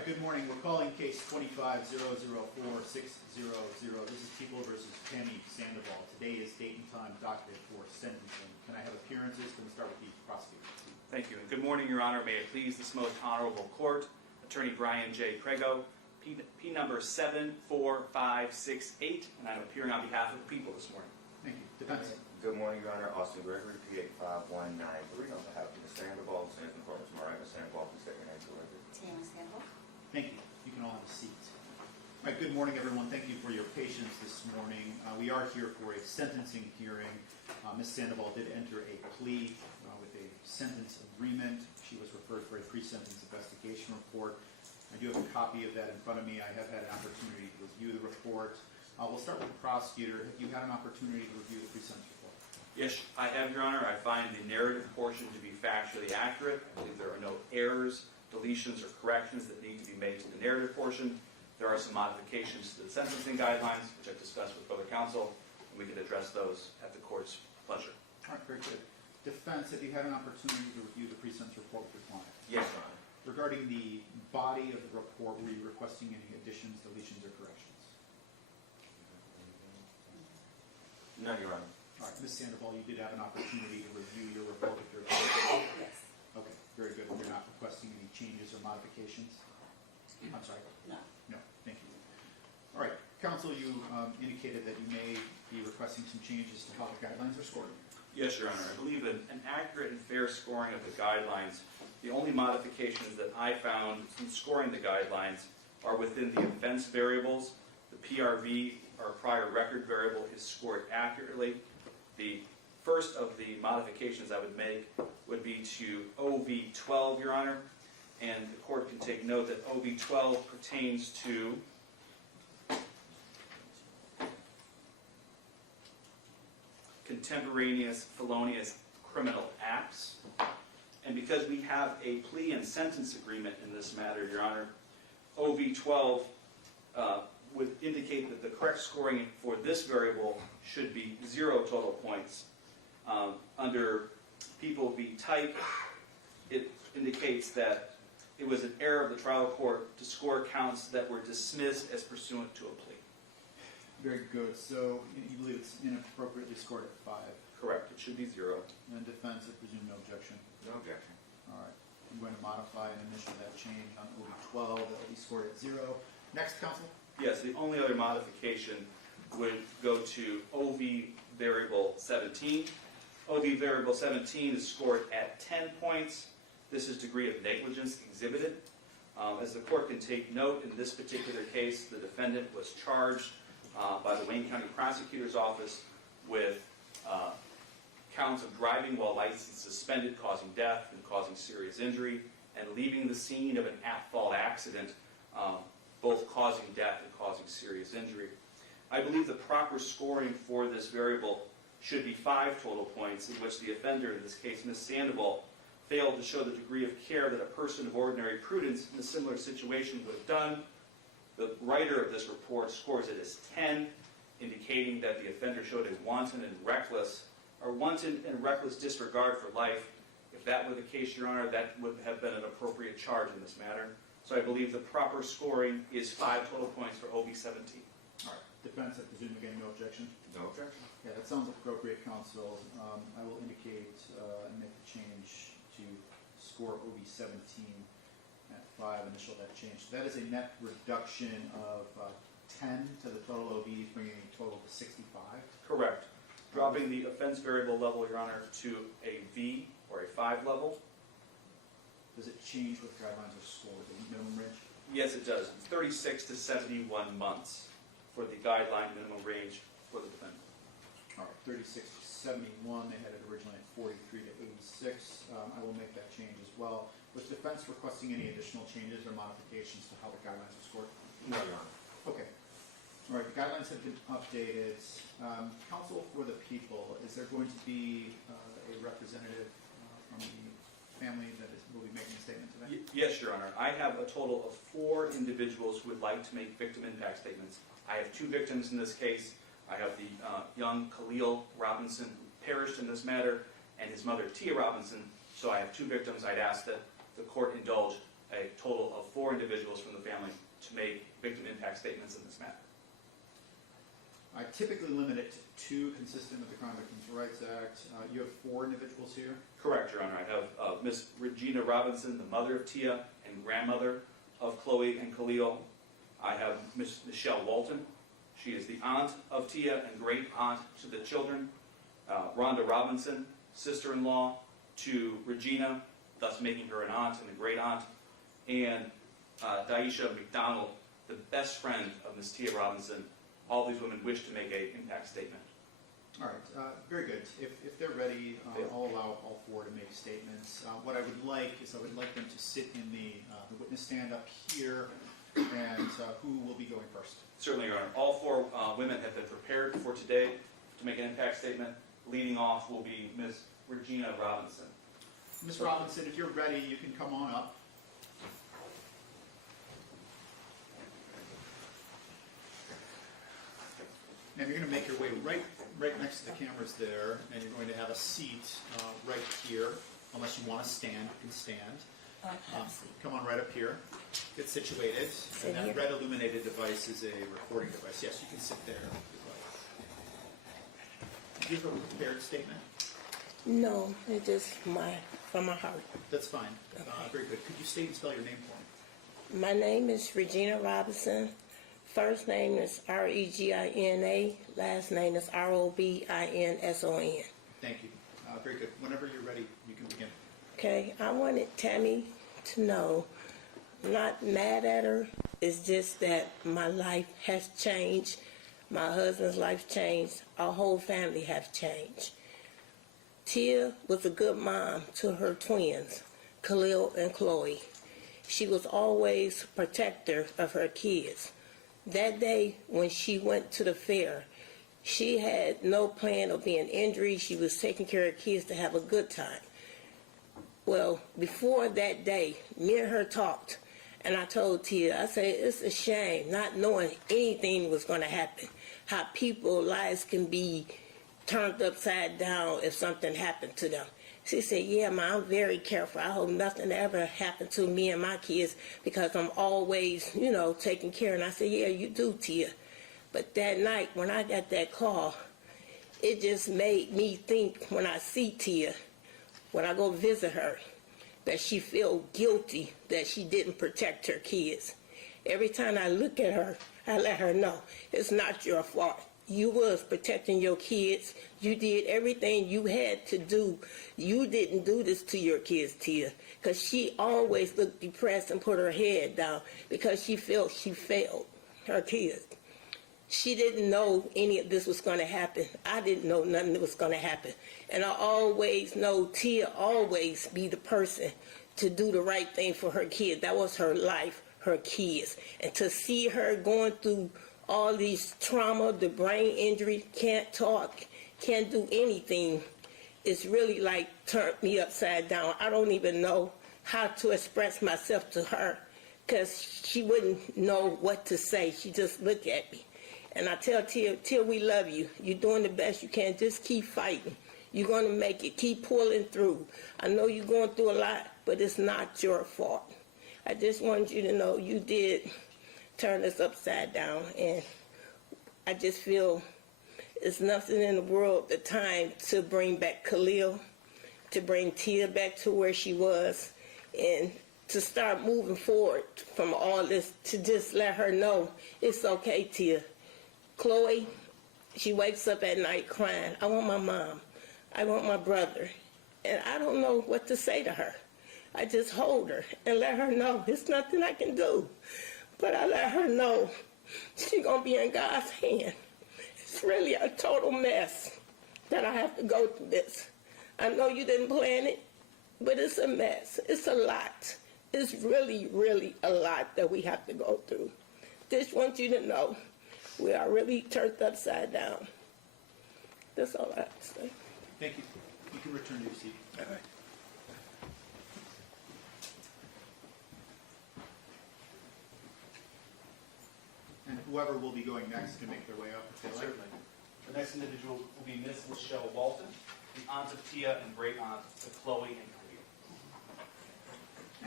right, good morning. We're calling case 25-004-600. This is People versus Tammy Sandoval. Today is date and time docketed for sentencing. Can I have appearances? Can we start with the prosecutor? Thank you, and good morning, Your Honor. May it please this most honorable court, Attorney Brian J. Prego, P number 74568, and I'm appearing on behalf of the people this morning. Thank you. Defense. Good morning, Your Honor. Austin Gregory, P85193, on behalf of the Sandoval, Stanton Corpus Merriman Sandoval, please state your name correctly. Tammy Sandoval. Thank you. You can all have a seat. All right, good morning, everyone. Thank you for your patience this morning. We are here for a sentencing hearing. Ms. Sandoval did enter a plea with a sentence agreement. She was referred for a pre-sentence investigation report. I do have a copy of that in front of me. I have had an opportunity to review the report. We'll start with the prosecutor. Have you had an opportunity to review the pre-sentence report? Yes, I have, Your Honor. I find the narrative portion to be factually accurate. I believe there are no errors, deletions, or corrections that need to be made to the narrative portion. There are some modifications to the sentencing guidelines, which I've discussed with other counsel, and we can address those at the court's pleasure. All right, very good. Defense, have you had an opportunity to review the pre-sentence report with your client? Yes, Your Honor. Regarding the body of the report, were you requesting any additions, deletions, or corrections? No, Your Honor. All right, Ms. Sandoval, you did have an opportunity to review your report with your client? Yes. Okay, very good. You're not requesting any changes or modifications? I'm sorry? No. No, thank you. All right, counsel, you indicated that you may be requesting some changes to how the guidelines are scored. Yes, Your Honor. I believe an accurate and fair scoring of the guidelines, the only modifications that I found in scoring the guidelines are within the offense variables. The PRV, or prior record variable, is scored accurately. The first of the modifications I would make would be to OV12, Your Honor, and the court can take note that OV12 pertains to contemporaneous felonious criminal acts. And because we have a plea and sentence agreement in this matter, Your Honor, OV12 would indicate that the correct scoring for this variable should be 0 total points. Under People v. Type, it indicates that it was an error of the trial court to score counts that were dismissed as pursuant to a plea. Very good. So you believe it's inappropriately scored at 5? Correct. It should be 0. And defense, I presume no objection? No objection. All right. I'm going to modify and initial that change on OV12. That will be scored at 0. Next, counsel? Yes, the only other modification would go to OV variable 17. OV variable 17 is scored at 10 points. This is degree of negligence exhibited. As the court can take note, in this particular case, the defendant was charged by the Wayne County Prosecutor's Office with counts of driving while license suspended, causing death and causing serious injury, and leaving the scene of an at-fault accident, both causing death and causing serious injury. I believe the proper scoring for this variable should be 5 total points, in which the offender, in this case Ms. Sandoval, failed to show the degree of care that a person of ordinary prudence in a similar situation would have done. The writer of this report scores it as 10, indicating that the offender showed a wanton and reckless disregard for life. If that were the case, Your Honor, that would have been an appropriate charge in this matter. So I believe the proper scoring is 5 total points for OV17. All right. Defense, I presume again no objection? No objection. Yeah, that sounds appropriate, counsel. I will indicate and make the change to score OV17 at 5, initial that change. So that is a net reduction of 10 to the total OVs, bringing a total to 65. Correct. Dropping the offense variable level, Your Honor, to a V or a 5 level. Does it change what guidelines are scored, the minimum range? Yes, it does. 36 to 71 months for the guideline minimum range for the defendant. All right, 36 to 71. They had it originally at 43 to 86. I will make that change as well. Was defense requesting any additional changes or modifications to how the guidelines are scored? No, Your Honor. Okay. All right, the guidelines have been updated. Counsel for the people, is there going to be a representative from the family that will be making a statement today? Yes, Your Honor. I have a total of 4 individuals who would like to make victim impact statements. I have 2 victims in this case. I have the young Khalil Robinson who perished in this matter, and his mother, Tia Robinson. So I have 2 victims. I'd ask that the court indulge a total of 4 individuals from the family to make victim impact statements in this matter. I typically limit it to 2, consistent with the Crime Victims' Rights Act. You have 4 individuals here. Correct, Your Honor. I have Ms. Regina Robinson, the mother of Tia and grandmother of Chloe and Khalil. I have Ms. Michelle Walton. She is the aunt of Tia and great aunt to the children. Rhonda Robinson, sister-in-law to Regina, thus making her an aunt and a great aunt. And Daisha McDonald, the best friend of Ms. Tia Robinson. All these women wish to make an impact statement. All right, very good. If they're ready, I'll allow all 4 to make statements. What I would like is I would like them to sit in the witness stand up here, and who will be going first? Certainly, Your Honor. All 4 women have been prepared for today to make an impact statement. Leading off will be Ms. Regina Robinson. Ms. Robinson, if you're ready, you can come on up. And you're going to make your way right next to the cameras there, and you're going to have a seat right here. Unless you want to stand, you can stand. Come on right up here. Get situated. And that red illuminated device is a recording device. Yes, you can sit there. Do you have a prepared statement? No, it's just from my heart. That's fine. Okay. Very good. Could you state and spell your name for me? My name is Regina Robinson. First name is Regina. Last name is Robinson. Thank you. Very good. Whenever you're ready, you can begin. Okay, I wanted Tammy to know, I'm not mad at her. It's just that my life has changed. My husband's life changed. Our whole family has changed. Tia was a good mom to her twins, Khalil and Chloe. She was always protector of her kids. That day when she went to the fair, she had no plan of being injured. She was taking care of kids to have a good time. Well, before that day, me and her talked, and I told Tia, I said, it's a shame not knowing anything was going to happen, how people's lives can be turned upside down if something happened to them. She said, yeah, Ma, I'm very careful. I hope nothing ever happened to me and my kids because I'm always, taking care. And I said, yeah, you do, Tia. But that night when I got that call, it just made me think when I see Tia, when I go visit her, that she feel guilty that she didn't protect her kids. Every time I look at her, I let her know, it's not your fault. You was protecting your kids. You did everything you had to do. You didn't do this to your kids, Tia, because she always looked depressed and put her head down because she felt she failed her kids. She didn't know any of this was going to happen. I didn't know nothing was going to happen. And I always know Tia always be the person to do the right thing for her kids. That was her life, her kids. And to see her going through all these trauma, the brain injury, can't talk, can't do anything, it's really like turned me upside down. I don't even know how to express myself to her because she wouldn't know what to say. She just looked at me. And I tell Tia, we love you. You're doing the best you can. Just keep fighting. You're going to make it. Keep pulling through. I know you're going through a lot, but it's not your fault. I just wanted you to know you did turn us upside down, and I just feel it's nothing in the world the time to bring back Khalil, to bring Tia back to where she was, and to start moving forward from all this, to just let her know it's okay, Tia. Chloe, she wakes up at night crying, I want my mom, I want my brother, and I don't know what to say to her. I just hold her and let her know it's nothing I can do. But I let her know she's going to be in God's hand. It's really a total mess that I have to go through this. I know you didn't plan it, but it's a mess. It's a lot. It's really, really a lot that we have to go through. Just want you to know we are really turned upside down. That's all I have to say. Thank you. You can return to your seat. All right. And whoever will be going next can make their way up if they like. Certainly. The next individual will be Ms. Michelle Walton, the aunt of Tia and great aunt to Chloe and Khalil.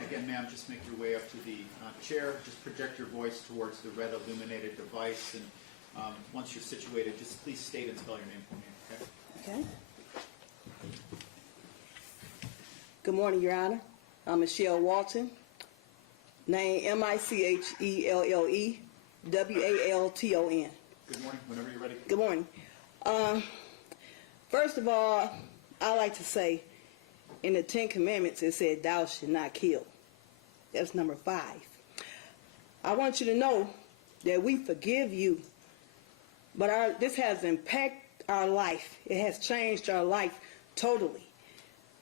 Again, ma'am, just make your way up to the chair. Just project your voice towards the red illuminated device. And once you're situated, just please state and spell your name for me, okay? Okay. Good morning, Your Honor. I'm Michelle Walton. Name Michelle Walton. Good morning, whenever you're ready. Good morning. First of all, I like to say, in the Ten Commandments, it said, "Thou shalt not kill." That's number 5. I want you to know that we forgive you, but this has impacted our life. It has changed our life totally.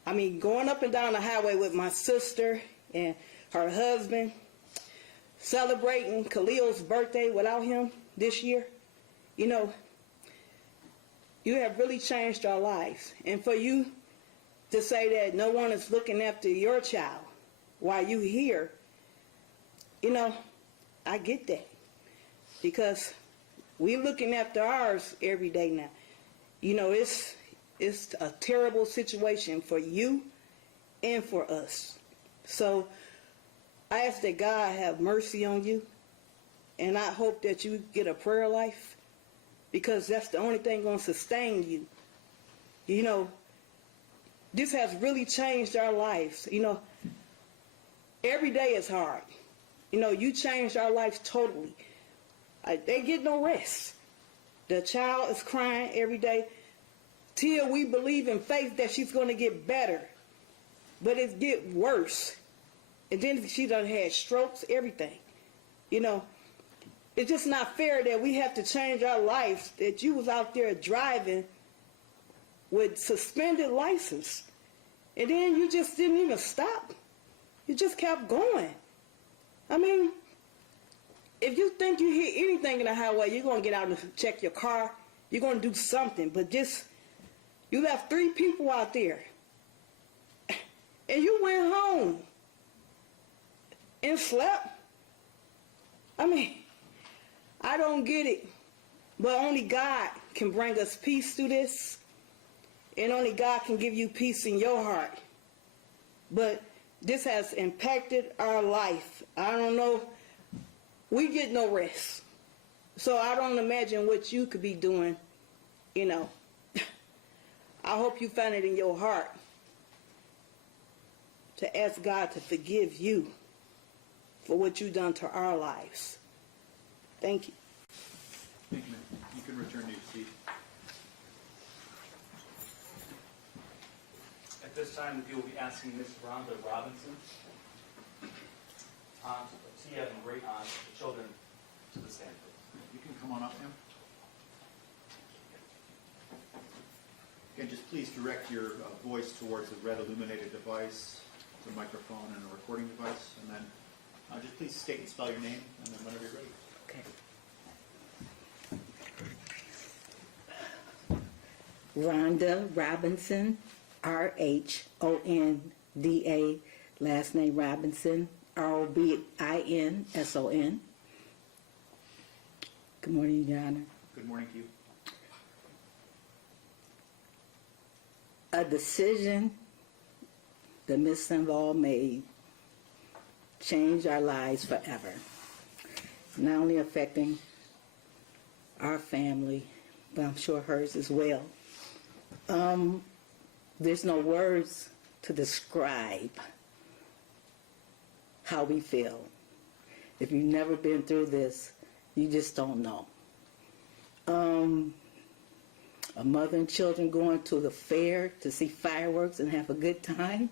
I mean, going up and down the highway with my sister and her husband, celebrating Khalil's birthday without him this year, you know, you have really changed our lives. And for you to say that no one is looking after your child while you here, you know, I get that. Because we're looking after ours every day now. You know, it's a terrible situation for you and for us. So I ask that God have mercy on you, and I hope that you get a prayer life, because that's the only thing going to sustain you. You know, this has really changed our lives. You know, every day is hard. You know, you changed our lives totally. They get no rest. The child is crying every day till we believe in faith that she's going to get better. But it get worse. And then she done had strokes, everything. You know, it's just not fair that we have to change our lives, that you was out there driving with suspended license. And then you just didn't even stop. You just kept going. I mean, if you think you hear anything in the highway, you're going to get out and check your car. You're going to do something. But just, you left 3 people out there. And you went home and slept. I mean, I don't get it. But only God can bring us peace through this. And only God can give you peace in your heart. But this has impacted our life. I don't know. We get no rest. So I don't imagine what you could be doing, you know. I hope you find it in your heart to ask God to forgive you for what you've done to our lives. Thank you. Thank you, ma'am. You can return to your seat. At this time, we will be asking Ms. Rhonda Robinson to have and rate on the children to the stand. You can come on up, ma'am. Again, just please direct your voice towards the red illuminated device, the microphone, and the recording device. And then just please state and spell your name, and then whenever you're ready. Okay. Rhonda Robinson, R-H-O-N-D-A, last name Robinson, R-O-B-I-N-S-O-N. Good morning, Your Honor. Good morning to you. A decision that Ms. Sandoval made changed our lives forever. Not only affecting our family, but I'm sure hers as well. There's no words to describe how we feel. If you've never been through this, you just don't know. A mother and children going to the fair to see fireworks and have a good time.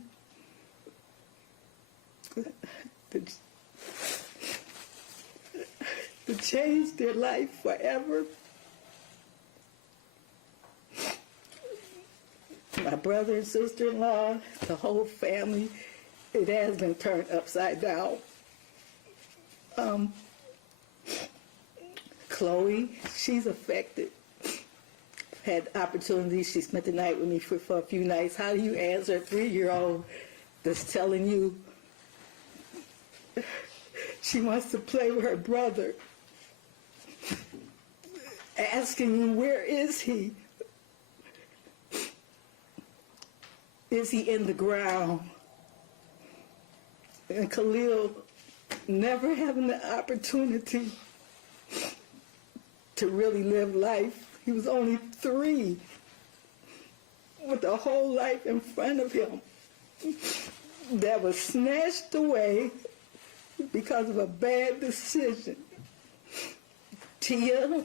To change their life forever. My brother and sister-in-law, the whole family, it has been turned upside down. Chloe, she's affected. Had opportunities. She spent the night with me for a few nights. How do you answer a 3-year-old that's telling you she wants to play with her brother? Asking him, where is he? Is he in the ground? and Khalil never having the opportunity to really live life. He was only 3 with a whole life in front of him that was snatched away because of a bad decision. Tia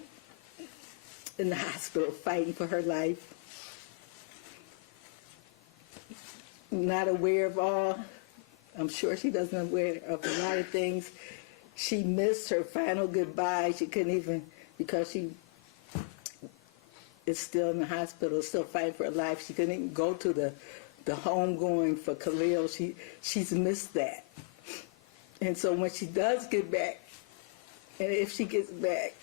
in the hospital fighting for her life. Not aware of all, I'm sure she doesn't aware of a lot of things. She missed her final goodbye. She couldn't even, because she is still in the hospital, still fighting for her life. She couldn't even go to the home going for Khalil. She's missed that. And so when she does get back, and if she gets back,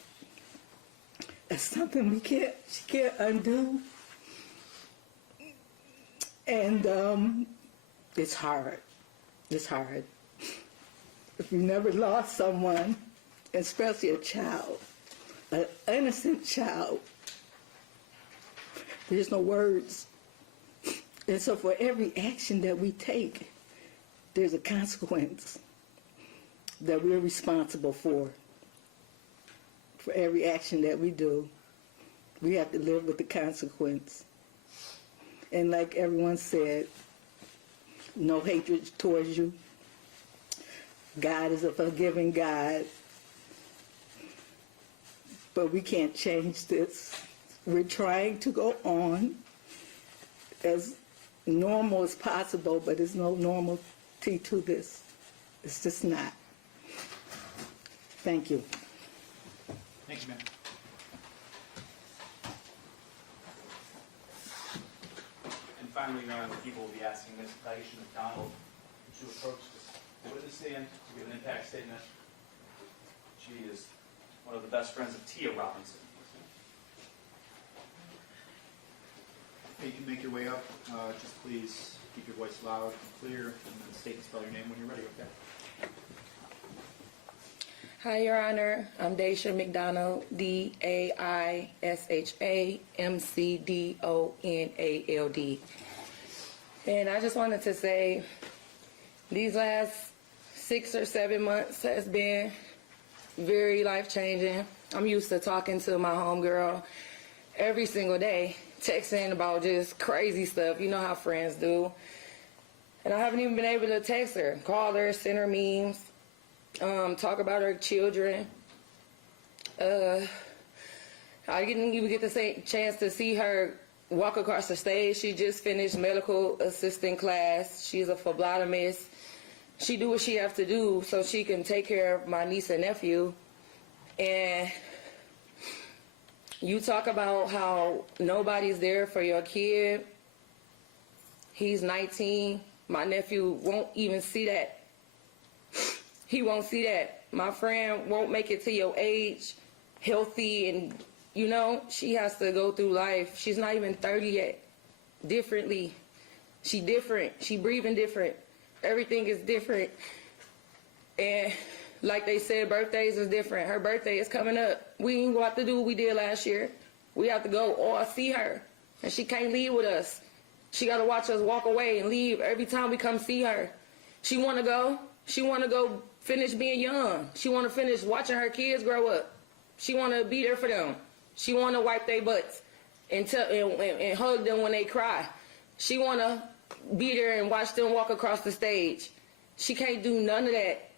that's something she can't undo. And it's hard. It's hard. If you never lost someone, especially a child, an innocent child, there's no words. And so for every action that we take, there's a consequence that we're responsible for. For every action that we do, we have to live with the consequence. And like everyone said, no hatred towards you. God is a forgiving God. But we can't change this. We're trying to go on as normal as possible, but there's no normality to this. It's just not. Thank you. Thank you, ma'am. And finally, Your Honor, the people will be asking Ms. Taisha McDonald to approach the witness stand to give an impact statement. She is one of the best friends of Tia Robinson. Okay, you can make your way up. Just please keep your voice loud and clear, and then state and spell your name when you're ready, okay? Hi, Your Honor. I'm Daisha McDonald, DAISHA-MCDONALD. And I just wanted to say these last 6 or 7 months has been very life-changing. I'm used to talking to my homegirl every single day, texting about just crazy stuff. You know how friends do. And I haven't even been able to text her, call her, send her memes, talk about her children. I didn't even get the chance to see her walk across the stage. She just finished medical assistant class. She's a phlebotomist. She do what she has to do so she can take care of my niece and nephew. And you talk about how nobody's there for your kid. He's 19. My nephew won't even see that. He won't see that. My friend won't make it to your age, healthy, and, you know, she has to go through life. She's not even 30 yet. Differently. She different. She breathing different. Everything is different. And like they said, birthdays is different. Her birthday is coming up. We ain't going to have to do what we did last year. We have to go or see her. And she can't leave with us. She got to watch us walk away and leave every time we come see her. She want to go. She want to go finish being young. She want to finish watching her kids grow up. She want to be there for them. She want to wipe their butts and hug them when they cry. She want to be there and watch them walk across the stage. She can't do none of that.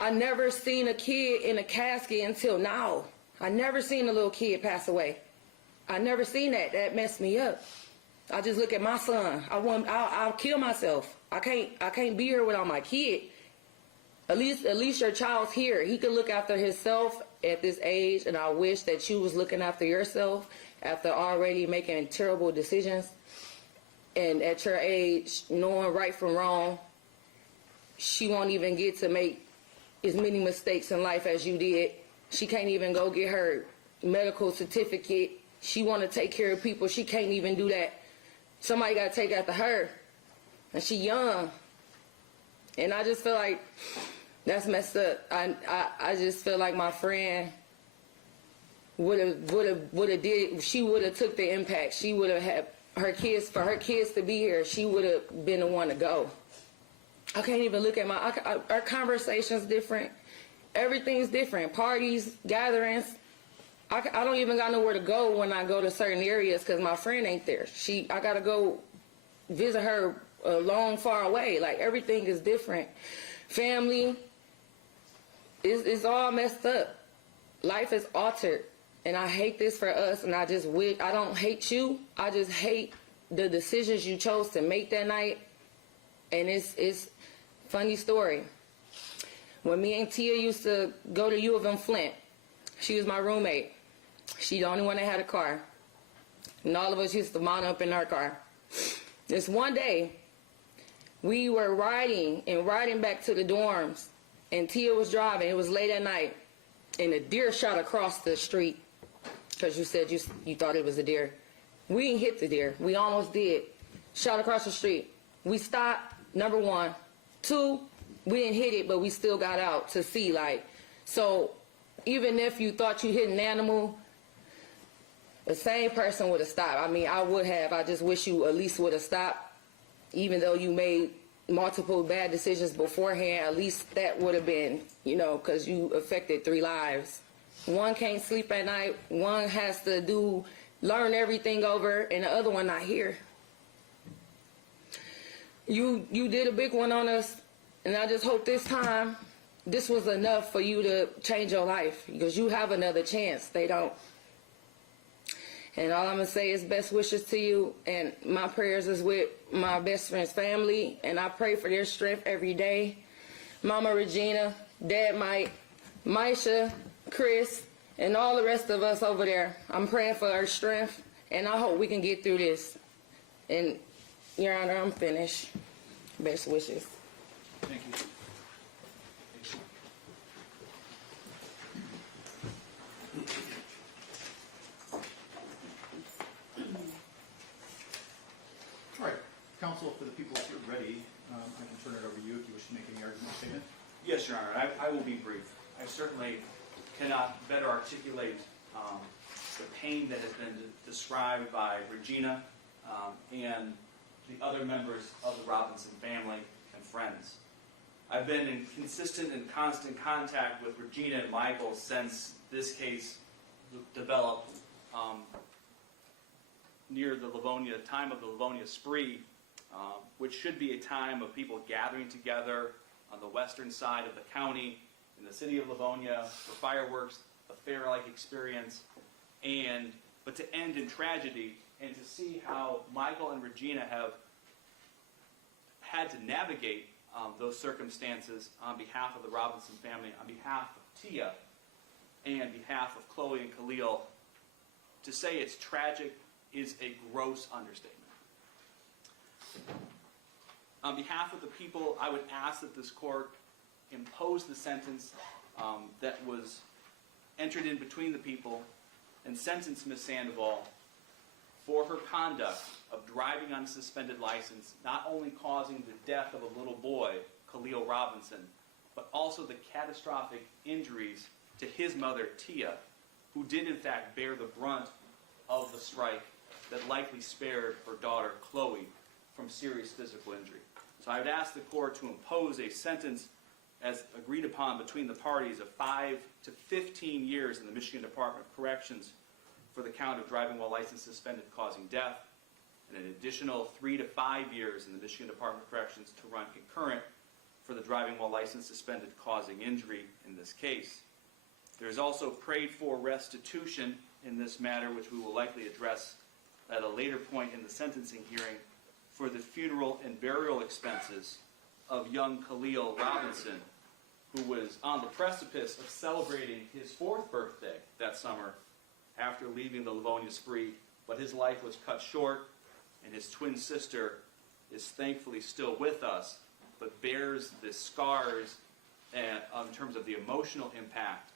I never seen a kid in a casket until now. I never seen a little kid pass away. I never seen that. That messed me up. I just look at my son. I'll kill myself. I can't be here without my kid. At least your child's here. He can look after himself at this age, and I wish that you was looking after yourself after already making terrible decisions. And at your age, knowing right from wrong, she won't even get to make as many mistakes in life as you did. She can't even go get her medical certificate. She want to take care of people. She can't even do that. Somebody got to take after her. And she young. And I just feel like that's messed up. I just feel like my friend would have did. She would have took the impact. She would have had her kids, for her kids to be here. She would have been the one to go. I can't even look at our conversation's different. Everything's different. Parties, gatherings. I don't even got nowhere to go when I go to certain areas because my friend ain't there. I got to go visit her long, far away. Like, everything is different. Family, it's all messed up. Life is altered. And I hate this for us, and I don't hate you. I just hate the decisions you chose to make that night. And it's funny story. When me and Tia used to go to U of M Flint, she was my roommate. She the only one that had a car. And all of us used to mount up in our car. This one day, we were riding back to the dorms, and Tia was driving. It was late at night, and a deer shot across the street because you said you thought it was a deer. We didn't hit the deer. We almost did. Shot across the street. We stopped, number one. Two, we didn't hit it, but we still got out to see, like. So even if you thought you hit an animal, the same person would have stopped. I mean, I would have. I just wish you at least would have stopped. Even though you made multiple bad decisions beforehand, at least that would have been, because you affected 3 lives. One can't sleep at night. One has to learn everything over, and the other one not here. You did a big one on us, and I just hope this time this was enough for you to change your life, because you have another chance. They don't. And all I'm going to say is best wishes to you, and my prayers is with my best friend's family, and I pray for their strength every day. Mama Regina, Dad Mike, Misha, Chris, and all the rest of us over there. I'm praying for our strength, and I hope we can get through this. And, Your Honor, I'm finished. Best wishes. Thank you. All right, counsel, for the people who are ready, I can turn it over to you if you wish to make any argument or statement. Yes, Your Honor, I will be brief. I certainly cannot better articulate the pain that has been described by Regina and the other members of the Robinson family and friends. I've been in consistent and constant contact with Regina and Michael since this case developed near the time of the Livonia Spree, which should be a time of people gathering together on the western side of the county in the city of Livonia for fireworks, a fair-like experience, but to end in tragedy, and to see how Michael and Regina have had to navigate those circumstances on behalf of the Robinson family, on behalf of Tia, and behalf of Chloe and Khalil. To say it's tragic is a gross understatement. On behalf of the people, I would ask that this court impose the sentence that was entered in between the people and sentence Ms. Sandoval for her conduct of driving on a suspended license, not only causing the death of a little boy, Khalil Robinson, but also the catastrophic injuries to his mother, Tia, who did in fact bear the brunt of the strike that likely spared her daughter, Chloe, from serious physical injury. So I would ask the court to impose a sentence as agreed upon between the parties of 5 to 15 years in the Michigan Department of Corrections for the count of driving while license suspended causing death, and an additional 3 to 5 years in the Michigan Department of Corrections to run concurrent for the driving while license suspended causing injury in this case. There is also prayed for restitution in this matter, which we will likely address at a later point in the sentencing hearing, for the funeral and burial expenses of young Khalil Robinson, who was on the precipice of celebrating his 4th birthday that summer after leaving the Livonia Spree, but his life was cut short, and his twin sister is thankfully still with us, but bears the scars in terms of the emotional impact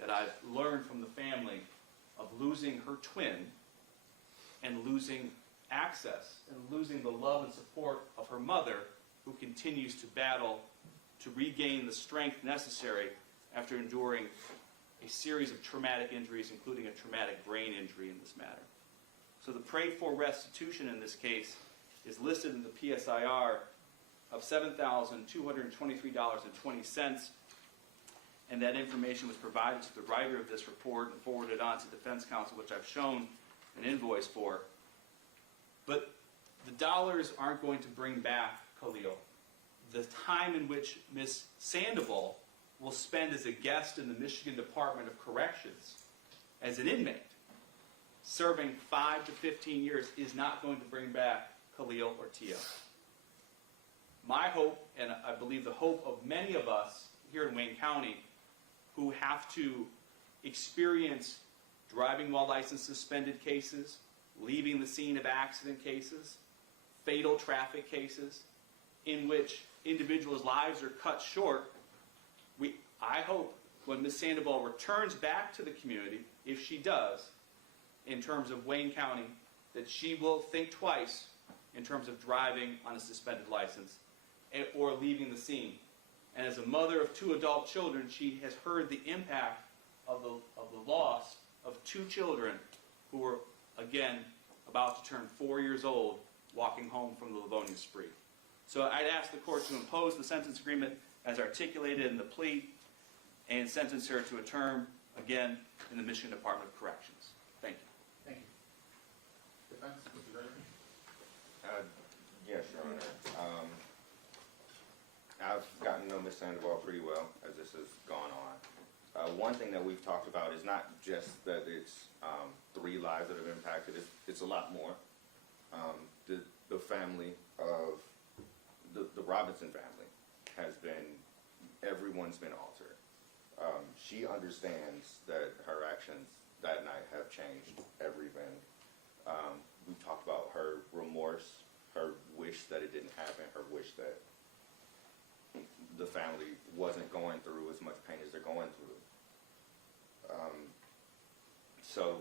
that I've learned from the family of losing her twin and losing access and losing the love and support of her mother, who continues to battle to regain the strength necessary after enduring a series of traumatic injuries, including a traumatic brain injury in this matter. So the prayed for restitution in this case is listed in the PSIR of $7,223.20. And that information was provided to the writer of this report and forwarded on to Defense Counsel, which I've shown an invoice for. But the dollars aren't going to bring back Khalil the time in which Ms. Sandoval will spend as a guest in the Michigan Department of Corrections as an inmate. Serving 5 to 15 years is not going to bring back Khalil or Tia. My hope, and I believe the hope of many of us here in Wayne County who have to experience driving while license suspended cases, leaving the scene of accident cases, fatal traffic cases, in which individuals' lives are cut short, I hope when Ms. Sandoval returns back to the community, if she does, in terms of Wayne County, that she will think twice in terms of driving on a suspended license or leaving the scene. And as a mother of 2 adult children, she has heard the impact of the loss of 2 children who were, again, about to turn 4 years old, walking home from the Livonia Spree. So I'd ask the court to impose the sentence agreement as articulated in the plea and sentence her to a term, again, in the Michigan Department of Corrections. Thank you. Thank you. Defense, Mr. Gregory? Yes, Your Honor. I've gotten to know Ms. Sandoval pretty well as this has gone on. One thing that we've talked about is not just that it's 3 lives that have impacted, it's a lot more. The family of the Robinson family has been, everyone's been altered. She understands that her actions that night have changed everything. We talked about her remorse, her wish that it didn't happen, her wish that the family wasn't going through as much pain as they're going through. So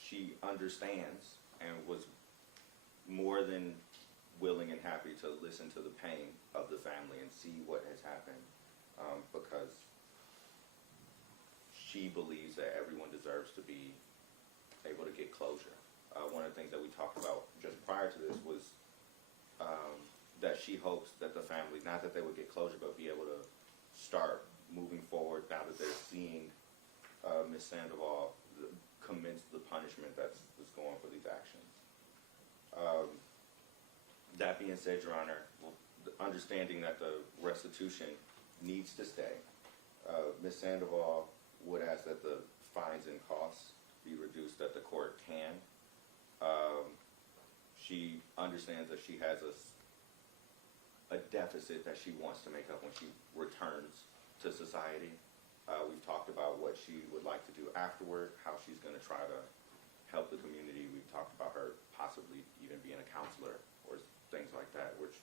she understands and was more than willing and happy to listen to the pain of the family and see what has happened, because she believes that everyone deserves to be able to get closure. One of the things that we talked about just prior to this was that she hopes that the family, not that they would get closure, but be able to start moving forward now that they're seeing Ms. Sandoval commence the punishment that's going for these actions. That being said, Your Honor, understanding that the restitution needs to stay, Ms. Sandoval would ask that the fines and costs be reduced, that the court can. She understands that she has a deficit that she wants to make up when she returns to society. We've talked about what she would like to do afterward, how she's going to try to help the community. We've talked about her possibly even being a counselor or things like that, which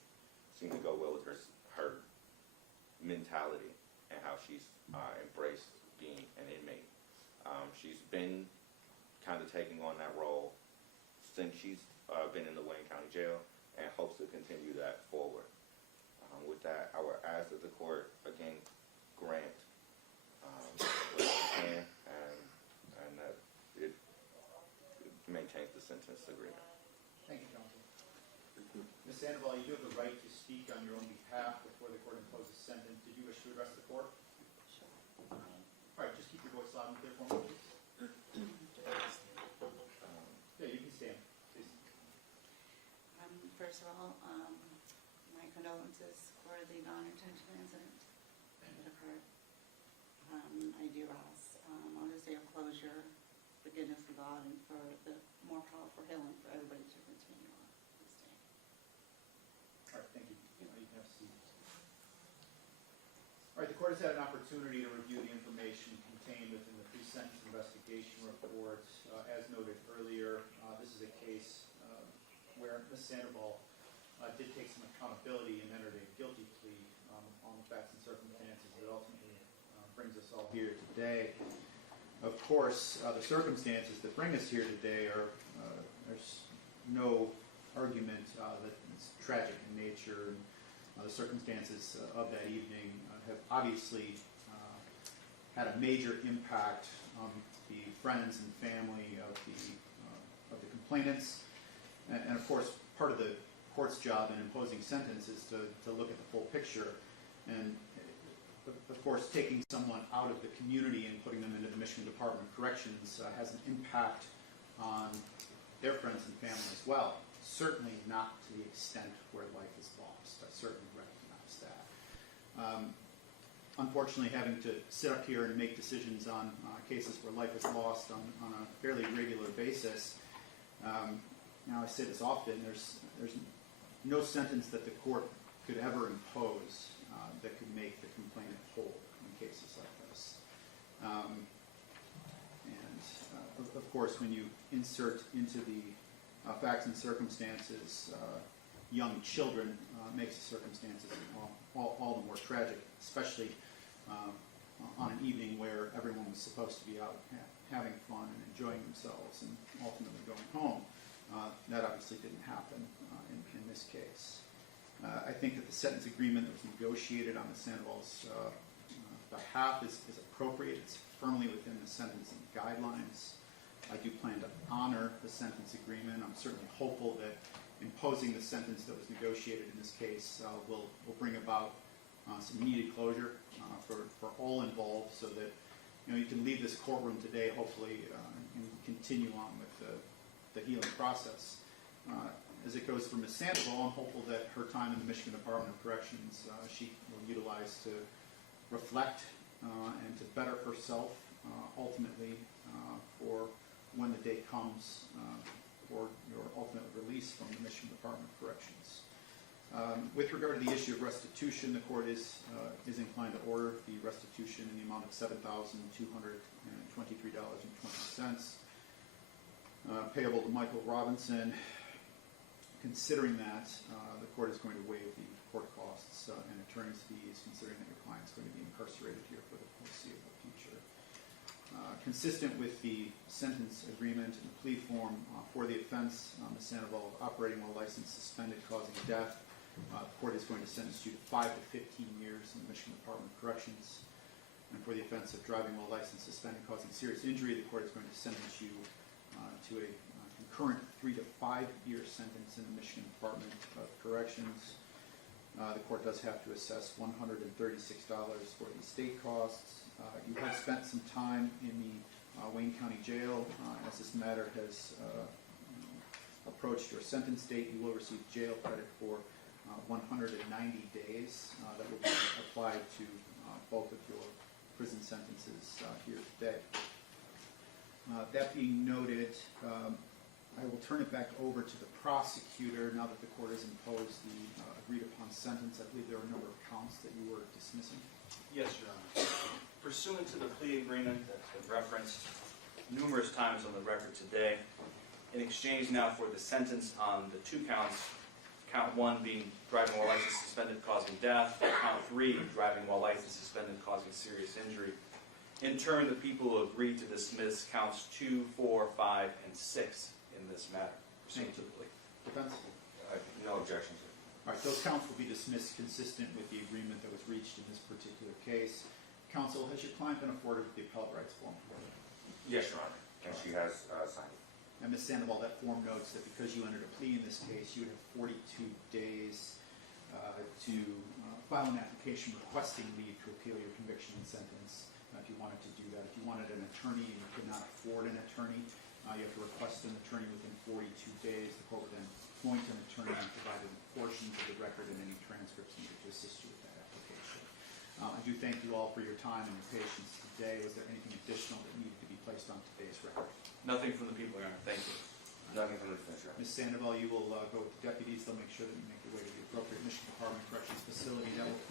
seem to go well with her mentality and how she's embraced being an inmate. She's been kind of taking on that role since she's been in the Wayne County Jail and hopes to continue that forward. With that, I would ask that the court, again, grant what it can and that it maintains the sentence agreement. Thank you, counsel. Ms. Sandoval, you do have the right to speak on your own behalf before the court imposes sentence. Did you wish to address the court? Sure. All right, just keep your voice loud and clear for me, please. Yeah, you can stand, please. First of all, my condolences for the non-intentional incident that occurred. I do ask on this day of closure, forgiveness of God, and for the more powerful healing for everybody to continue on this day. All right, thank you. You can have a seat. All right, the court has had an opportunity to review the information contained within the pre-sentence investigation report. As noted earlier, this is a case where Ms. Sandoval did take some accountability and entered a guilty plea on the facts and circumstances that ultimately brings us all here today. Of course, the circumstances that bring us here today are, there's no argument that it's tragic in nature. The circumstances of that evening have obviously had a major impact on the friends and family of the complainants, and of course, part of the court's job in imposing sentences to look at the full picture. And of course, taking someone out of the community and putting them into the Michigan Department of Corrections has an impact on their friends and family as well. Certainly not to the extent where life is lost. I certainly recognize that. Unfortunately, having to sit up here and make decisions on cases where life is lost on a fairly regular basis, now I say this often, there's no sentence that the court could ever impose that could make the complainant whole in cases like this. Of course, when you insert into the facts and circumstances young children, makes the circumstances all the more tragic, especially on an evening where everyone was supposed to be out having fun and enjoying themselves and ultimately going home. That obviously didn't happen in this case. I think that the sentence agreement that was negotiated on the Sandoval's behalf is appropriate. It's firmly within the sentencing guidelines. I do plan to honor the sentence agreement. I'm certainly hopeful that imposing the sentence that was negotiated in this case will bring about some needed closure for all involved, so that you can leave this courtroom today hopefully and continue on with the healing process. As it goes for Ms. Sandoval, I'm hopeful that her time in the Michigan Department of Corrections she will utilize to reflect and to better herself ultimately for when the day comes for your ultimate release from the Michigan Department of Corrections. With regard to the issue of restitution, the court is inclined to order the restitution in the amount of $7,223.20 payable to Michael Robinson. Considering that, the court is going to waive the court costs and attorney's fees, considering that your client is going to be incarcerated here for the foreseeable future. Consistent with the sentence agreement and the plea form for the offense, Ms. Sandoval of operating while licensed suspended causing death, the court is going to sentence you to 5 to 15 years in the Michigan Department of Corrections. And for the offense of driving while licensed suspended causing serious injury, the court is going to sentence you to a concurrent 3 to 5 year sentence in the Michigan Department of Corrections. The court does have to assess $136 for the state costs. You have spent some time in the Wayne County Jail. As this matter has approached your sentence date, you will receive jail credit for 190 days that will be applied to both of your prison sentences here today. That being noted, I will turn it back over to the prosecutor now that the court has imposed the agreed-upon sentence. I believe there are a number of counts that you were dismissing. Yes, Your Honor. Pursuant to the plea agreement that's been referenced numerous times on the record today, in exchange now for the sentence on the 2 counts, count 1 being driving while licensed suspended causing death, count 3 driving while licensed suspended causing serious injury. In turn, the people agreed to dismiss counts 2, 4, 5, and 6 in this matter. Pursuant to the plea. Defense? No objections. All right, those counts will be dismissed consistent with the agreement that was reached in this particular case. Counsel, has your client been afforded the appellate rights form for it? Yes, Your Honor. And she has signed it. And Ms. Sandoval, that form notes that because you entered a plea in this case, you would have 42 days to file an application requesting leave to appeal your conviction and sentence if you wanted to do that. If you wanted an attorney and you could not afford an attorney, you have to request an attorney within 42 days. The court would then appoint an attorney and provide portions of the record and any transcripts needed to assist you with that application. I do thank you all for your time and your patience today. Was there anything additional that needed to be placed on today's record? Nothing from the people, Your Honor. Thank you. Nothing from the defense, Your Honor. Ms. Sandoval, you will go with the deputies. They'll make sure that you make your way to the appropriate Michigan Department of Corrections facility. That will